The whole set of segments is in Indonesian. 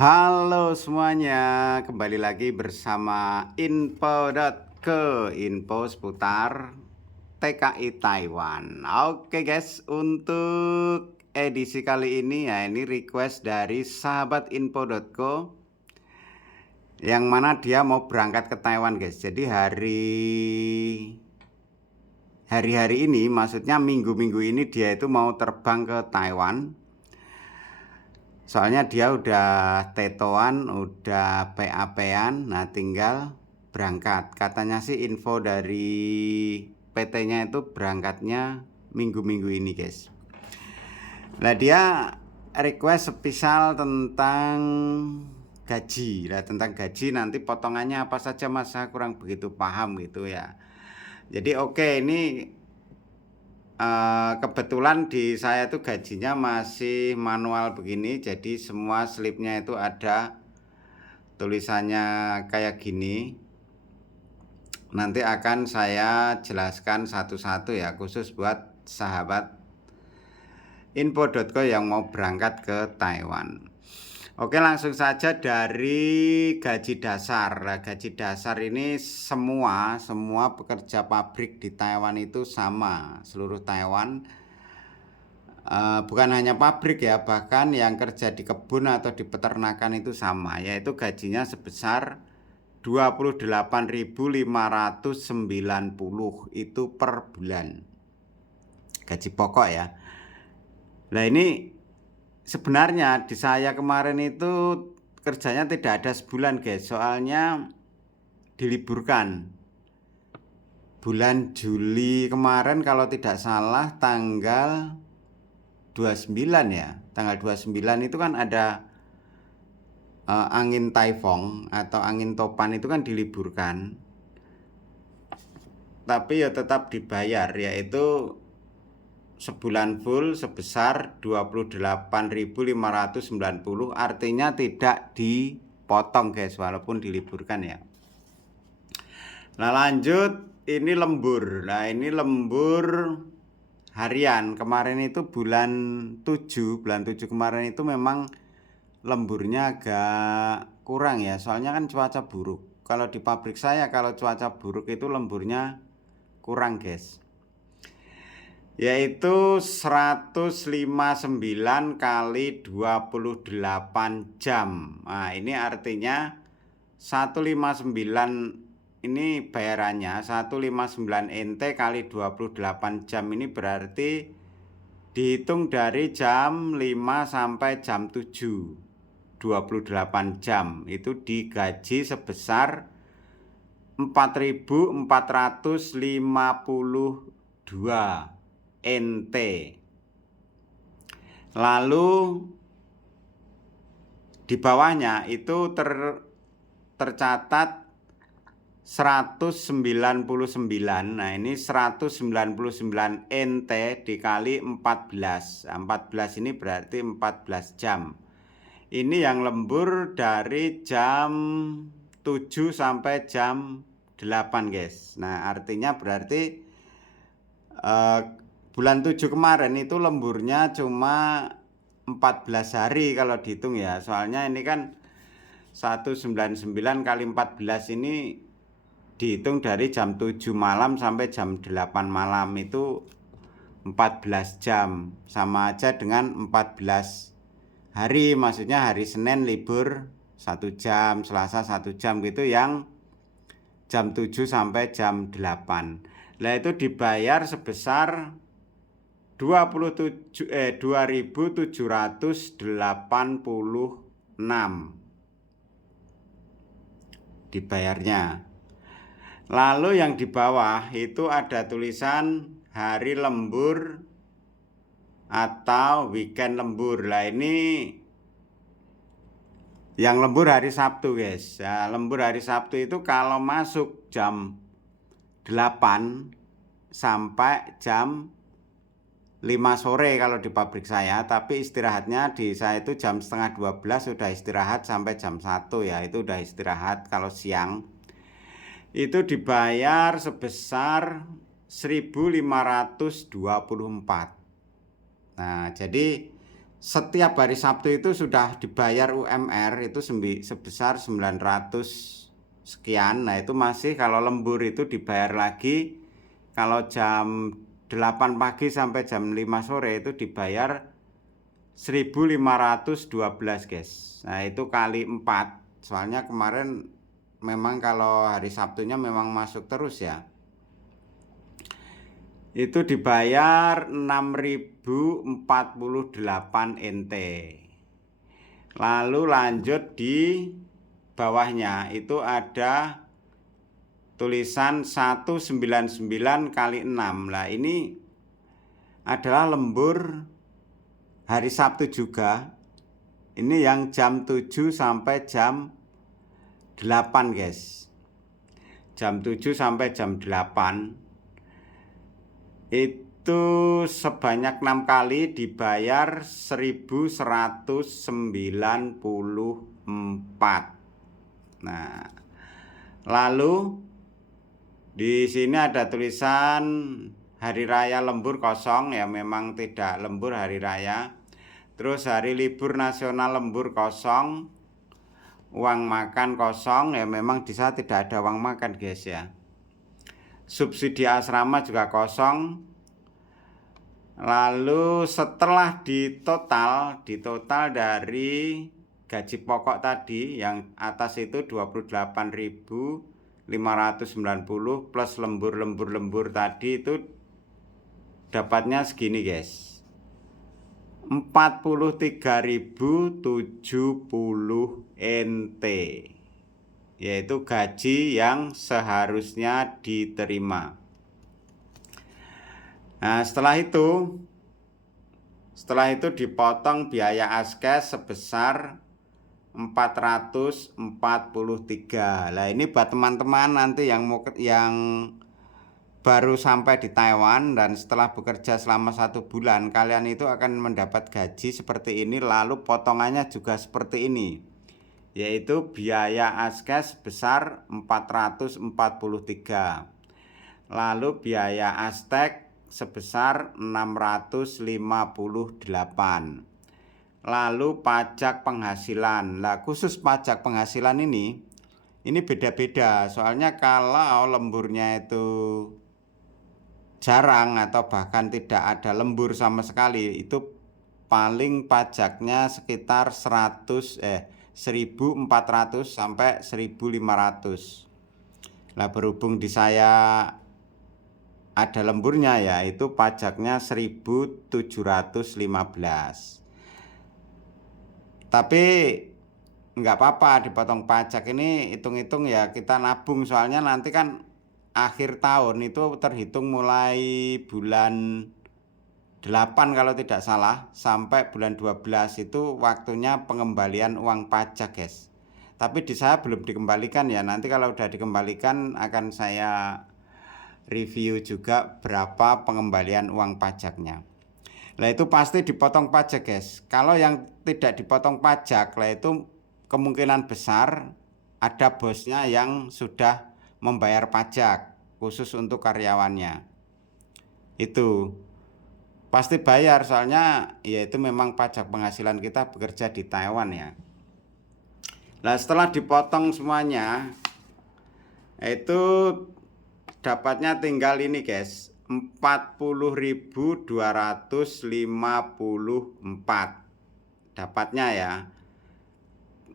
Halo semuanya, kembali lagi bersama info seputar TKI Taiwan. Oke guys, untuk edisi kali ini ya ini request dari sahabat info.co yang mana dia mau berangkat ke Taiwan guys. Jadi hari-hari ini, maksudnya minggu-minggu ini dia itu mau terbang ke Taiwan. Soalnya dia udah tetoan, udah PAP-an, nah tinggal berangkat. Katanya sih info dari PT-nya itu berangkatnya minggu-minggu ini guys. Nah dia request spesial tentang gaji. Nah tentang gaji nanti potongannya apa saja mas, saya kurang begitu paham gitu ya. Jadi oke, ini kebetulan di saya tuh gajinya masih manual begini, jadi semua slipnya itu ada tulisannya kayak gini. Nanti akan saya jelaskan satu-satu ya, khusus buat sahabat info.co yang mau berangkat ke Taiwan. Oke, langsung saja dari gaji dasar. Nah, gaji dasar ini semua pekerja pabrik di Taiwan itu sama, seluruh Taiwan. Bukan hanya pabrik ya, bahkan yang kerja di kebun atau di peternakan itu sama, yaitu gajinya sebesar 28.590 itu per bulan. Gaji pokok ya. Nah ini sebenarnya di saya kemarin itu kerjanya tidak ada sebulan guys, soalnya diliburkan. Bulan Juli kemarin kalau tidak salah tanggal 29 ya. Tanggal 29 itu kan ada angin taifong atau angin topan, itu kan diliburkan. Tapi ya tetap dibayar, yaitu sebulan full sebesar 28.590, artinya tidak dipotong guys walaupun diliburkan ya. Nah lanjut, ini lembur. Nah ini lembur harian. Kemarin itu bulan 7 kemarin itu memang lemburnya agak kurang ya, soalnya kan cuaca buruk. Kalau di pabrik saya kalau cuaca buruk itu lemburnya kurang guys, yaitu 159 kali 28 jam. Nah ini artinya 159 ini bayarannya 159 NT kali 28 jam, ini berarti dihitung dari jam 5 sampai jam 7, 28 jam itu digaji sebesar 4.452 NT. Lalu di bawahnya itu tercatat 199. Nah ini 199 NT dikali 14. 14 ini berarti 14 jam. Ini yang lembur dari jam 7 sampai jam 8 guys. Nah artinya berarti bulan 7 kemarin itu lemburnya cuma 14 hari kalau dihitung ya. Soalnya ini kan 199 kali 14 ini dihitung dari jam 7 malam sampai jam 8 malam, itu 14 jam. Sama aja dengan 14 hari, maksudnya hari Senin libur 1 jam, Selasa 1 jam gitu, yang jam 7 sampai jam 8. Nah itu dibayar sebesar 2.786 dibayarnya. Lalu yang di bawah itu ada tulisan hari lembur atau weekend lembur. Lah ini yang lembur hari Sabtu guys. Nah, lembur hari Sabtu itu kalau masuk jam 8 sampai jam 5 sore kalau di pabrik saya, tapi istirahatnya di saya itu jam setengah 12 sudah istirahat sampai jam 1 ya, itu udah istirahat. Kalau siang itu dibayar sebesar 1.524. Nah jadi setiap hari Sabtu itu sudah dibayar UMR itu sebesar 900 sekian. Nah itu masih kalau lembur itu dibayar lagi. Kalau jam 8 pagi sampai jam 5 sore itu dibayar 1512 guys. Nah itu kali 4. Soalnya kemarin memang kalau hari Sabtunya memang masuk terus ya. Itu dibayar 6048 NT. Lalu lanjut di bawahnya itu ada tulisan 199 kali 6. Nah ini adalah lembur hari Sabtu juga. Ini yang jam 7 sampai jam 8 guys. Jam 7 sampai jam 8 itu sebanyak 6 kali dibayar 1194. Nah, lalu di sini ada tulisan hari raya lembur kosong ya, memang tidak lembur hari raya. Terus hari libur nasional lembur kosong. Uang makan kosong ya, memang di sana tidak ada uang makan guys ya. Subsidi asrama juga kosong. Lalu setelah ditotal dari gaji pokok tadi yang atas itu 28.590 plus lembur tadi itu dapatnya segini guys, 43.070 NT, yaitu gaji yang seharusnya diterima. Nah setelah itu dipotong biaya askes sebesar 443. Nah ini buat teman-teman nanti yang baru sampai di Taiwan dan setelah bekerja selama 1 bulan, kalian itu akan mendapat gaji seperti ini. Lalu potongannya juga seperti ini, yaitu biaya askes sebesar 443. Lalu biaya astek sebesar 658. Lalu pajak penghasilan. Lah khusus pajak penghasilan ini beda-beda. Soalnya kalau lemburnya itu jarang atau bahkan tidak ada lembur sama sekali, itu paling pajaknya sekitar 1.400 sampai 1.500. Nah berhubung di saya ada lemburnya ya, itu pajaknya 1.715. Tapi nggak apa-apa dipotong pajak, ini hitung-hitung ya kita nabung. Soalnya nanti kan akhir tahun itu terhitung mulai bulan 8 kalau tidak salah sampai bulan 12 itu waktunya pengembalian uang pajak guys. Tapi di saya belum dikembalikan ya, nanti kalau udah dikembalikan akan saya review juga berapa pengembalian uang pajaknya. Lah itu pasti dipotong pajak guys. Kalau yang tidak dipotong pajak, lah itu kemungkinan besar ada bosnya yang sudah membayar pajak khusus untuk karyawannya. Itu pasti bayar, soalnya ya itu memang pajak penghasilan kita bekerja di Taiwan ya. Nah setelah dipotong semuanya itu dapatnya tinggal ini guys, 40.254 dapatnya ya,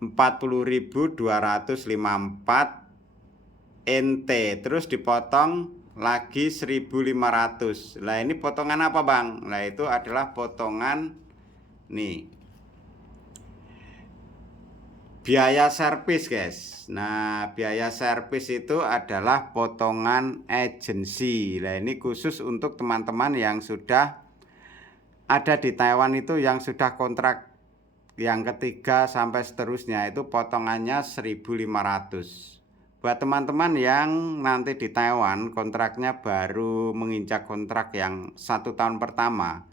40.254 NT. Terus dipotong lagi 1.500. Nah ini potongan apa bang? Nah itu adalah potongan nih, biaya servis guys. Nah biaya servis itu adalah potongan agensi. Nah ini khusus untuk teman-teman yang sudah ada di Taiwan itu, yang sudah kontrak yang ketiga sampai seterusnya, itu potongannya 1.500. Buat teman-teman yang nanti di Taiwan kontraknya baru menginjak kontrak yang 1 tahun pertama,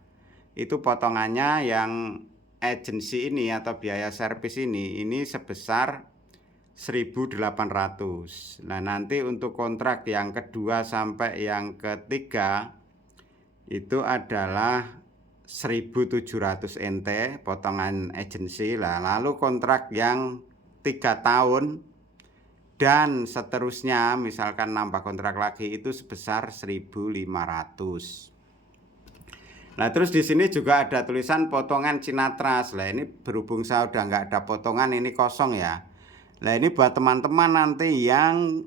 itu potongannya yang agensi ini atau biaya servis ini sebesar 1.800. Nah nanti untuk kontrak yang kedua sampai yang ketiga itu adalah 1.700 NT potongan agensi lah. Lalu kontrak yang 3 tahun dan seterusnya, misalkan nambah kontrak lagi itu sebesar 1.500. Nah, terus di sini juga ada tulisan potongan Cina Trust. Lah ini berhubung saya udah nggak ada potongan, ini kosong ya. Nah, ini buat teman-teman nanti yang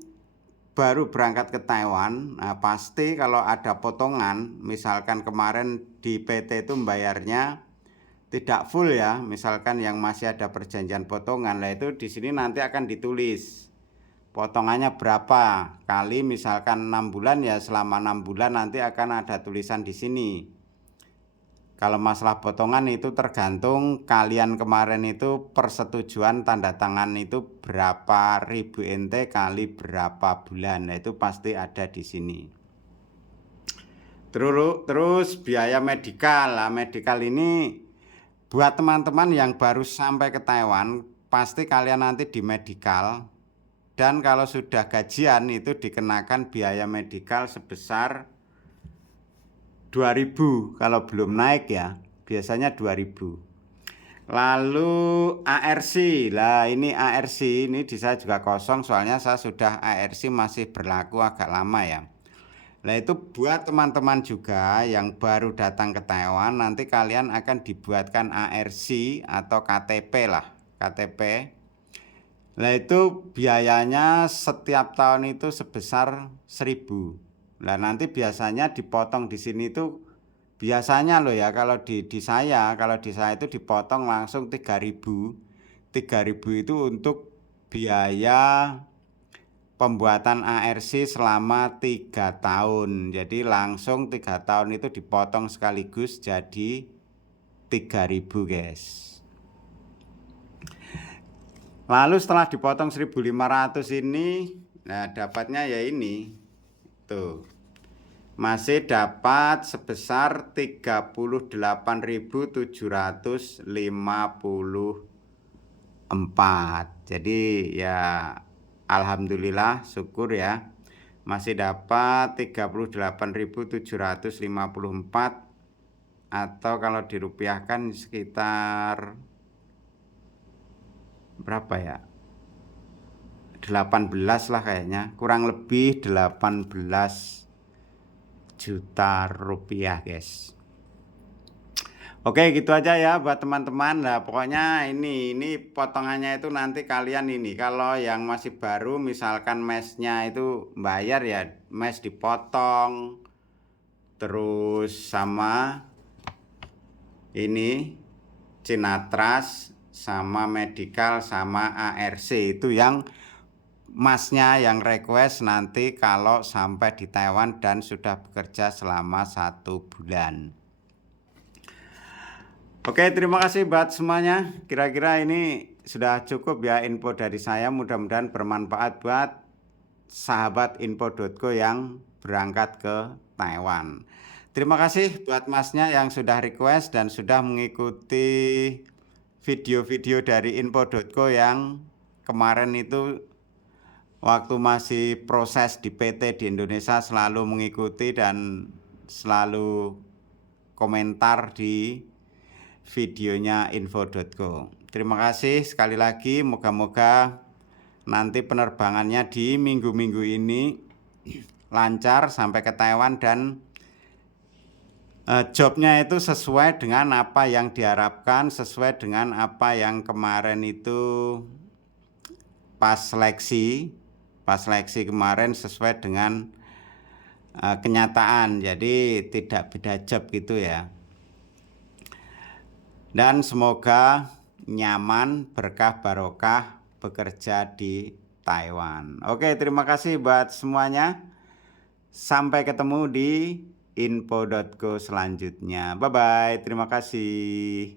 baru berangkat ke Taiwan, nah pasti kalau ada potongan, misalkan kemarin di PT itu membayarnya tidak full ya, misalkan yang masih ada perjanjian potongan, lah itu di sini nanti akan ditulis potongannya berapa kali, misalkan 6 bulan ya, selama 6 bulan nanti akan ada tulisan di sini. Kalau masalah potongan itu tergantung kalian kemarin itu persetujuan tanda tangan itu berapa ribu NT kali berapa bulan. Nah, itu pasti ada di sini. Terus biaya medikal. Nah, medikal ini buat teman-teman yang baru sampai ke Taiwan, pasti kalian nanti di medikal. Dan kalau sudah gajian itu dikenakan biaya medikal sebesar 2.000 kalau belum naik ya, biasanya 2.000. Lalu ARC, lah ini ARC ini di saya juga kosong soalnya saya sudah ARC masih berlaku agak lama ya. Nah itu buat teman-teman juga yang baru datang ke Taiwan, nanti kalian akan dibuatkan ARC atau KTP lah, KTP. Nah itu biayanya setiap tahun itu sebesar 1.000. Nah nanti biasanya dipotong di sini tuh biasanya loh ya, kalau di saya itu dipotong langsung 3.000. 3.000 itu untuk biaya pembuatan ARC selama 3 tahun. Jadi langsung 3 tahun itu dipotong sekaligus jadi 3.000 guys. Lalu setelah dipotong 1.500 ini, nah dapatnya ya ini. Tuh. Masih dapat sebesar 38.754. Jadi ya alhamdulillah, syukur ya. Masih dapat 38.754 atau kalau dirupiahkan sekitar berapa ya? 18 lah kayaknya, kurang lebih 18 juta rupiah guys. Oke gitu aja ya buat teman-teman. Nah pokoknya ini potongannya itu nanti kalian ini, kalau yang masih baru misalkan mesnya itu bayar ya, mes dipotong, terus sama ini Cina Trust sama medical sama ARC itu yang masnya yang request nanti kalau sampai di Taiwan dan sudah bekerja selama 1 bulan. Oke, terima kasih buat semuanya. Kira-kira ini sudah cukup ya info dari saya. Mudah-mudahan bermanfaat buat sahabat info.co yang berangkat ke Taiwan. Terima kasih buat masnya yang sudah request dan sudah mengikuti video-video dari info.co yang kemarin itu waktu masih proses di PT di Indonesia selalu mengikuti dan selalu komentar di videonya info.co. Terima kasih sekali lagi, moga-moga nanti penerbangannya di minggu-minggu ini lancar sampai ke Taiwan dan jobnya itu sesuai dengan apa yang diharapkan, sesuai dengan apa yang kemarin itu pas seleksi kemarin sesuai dengan kenyataan, jadi tidak beda job gitu ya. Dan semoga nyaman, berkah, barokah bekerja di Taiwan. Oke, terima kasih buat semuanya. Sampai ketemu di info.co selanjutnya. Bye-bye, terima kasih.